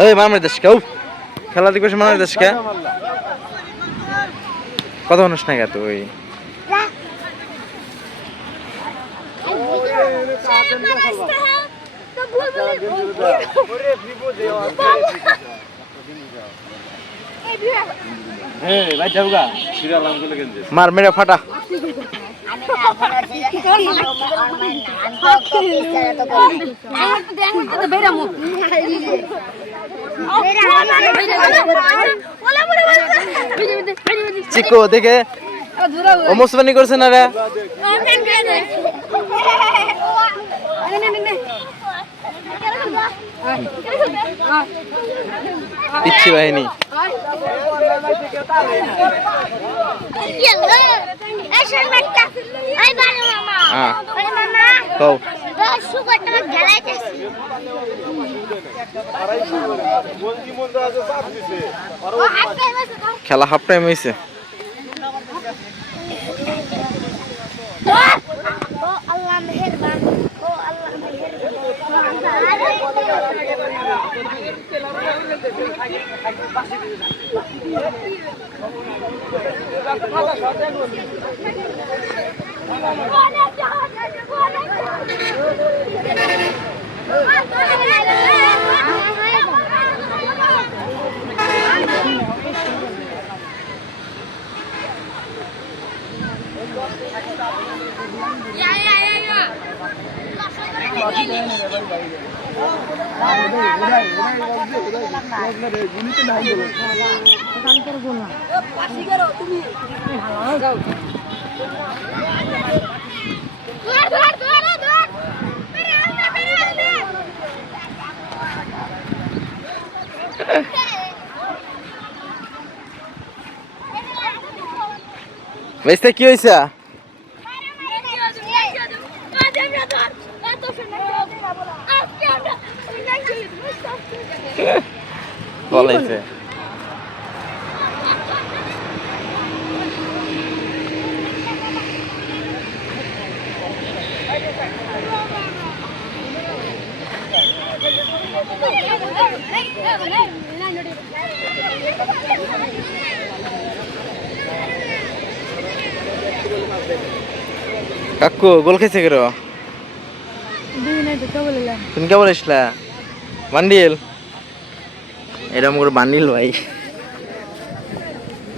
এই মামার দেশ কেউ খেলা দেখবে মামার দেশ কে কত মানুষ না গেত ওই মার মেরে ফাটা। চিকো দেখে। ও মুসবানি করছে না রে? পিচ্ছি বাহিনী। খেলা হাফ টাইম হয়েছে আল্লাহ মেহেরবান। ও আল্লাহ আমি বেসতে কি হয়েছে বলাইছে। কাকু গোল খেয়েছে কেন তুমি কে বলেছিলা বান্ডিল। এরকম করে বান্ডিল ভাই।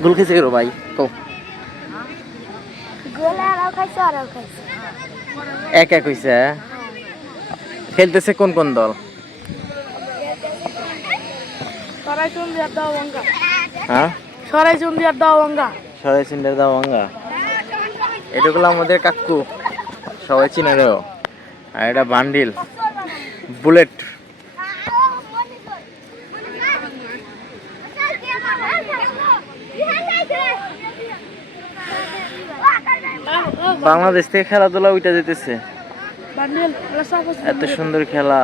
গোল খেয়েছে কেন ভাই? খাইছে এক এক হইছে খেলতেছে কোন কোন দল? সরাই চন্দি আর দাও অঙ্গা। হ্যাঁ? সরাই চন্দি আর দাও অঙ্গা। সবাই চিন্তার দাও ভাঙ্গা এটা হলো আমাদের কাকু। সবাই চিনে রেও। আর এটা বান্ডিল। বুলেট। বাংলাদেশ থেকে খেলাধুলা উইটা যেতেছে। এত সুন্দর খেলা।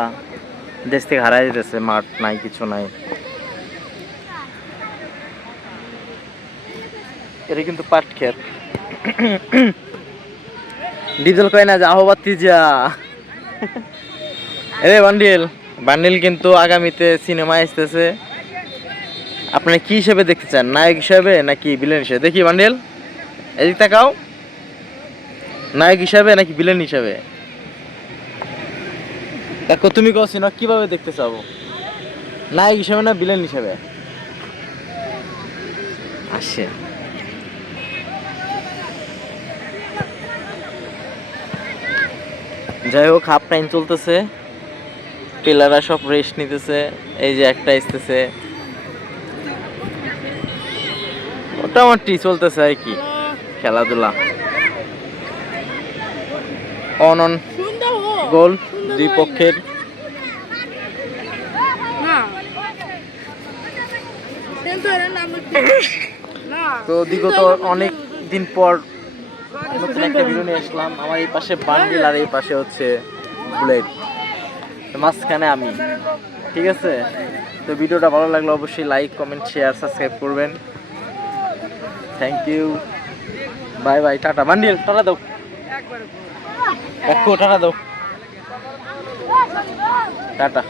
দেশ থেকে হারাই যেতেছে মাঠ নাই কিছু নাই। এটা কিন্তু পাট ক্ষেত ডিজেল কয় না যে আহ্বাতি যা এরে বান্ডিল বান্ডিল কিন্তু আগামীতে সিনেমা আসতেছে। আপনি কি হিসেবে দেখতে চান, নায়ক হিসাবে নাকি ভিলেন হিসেবে? দেখি বান্ডিল এদিক তাকাও। নায়ক হিসাবে নাকি ভিলেন হিসাবে? দেখো, তুমি কো সিনেমা কীভাবে দেখতে চাবো নায়ক হিসাবে না ভিলেন হিসাবে? আসে। যাই হোক হাফ টাইম চলতেছে। প্লেয়াররা সব রেস্ট নিতেছে এই যে একটা আসতেছে। মোটামুটি চলতেছে আর কি খেলাধুলা। অন অন গোল দুই পক্ষের। তো বিগত অনেক দিন পর নতুন একটা ভিডিও নিয়ে আসলাম। আমার এই পাশে বান্ডিল আর এই পাশে হচ্ছে বুলেট। মাঝখানে আমি। ঠিক আছে? তো ভিডিওটা ভালো লাগলে অবশ্যই লাইক কমেন্ট শেয়ার সাবস্ক্রাইব করবেন। Thank you bye bye tata. Bundle tata দাও। টাটা দাও। টাটা।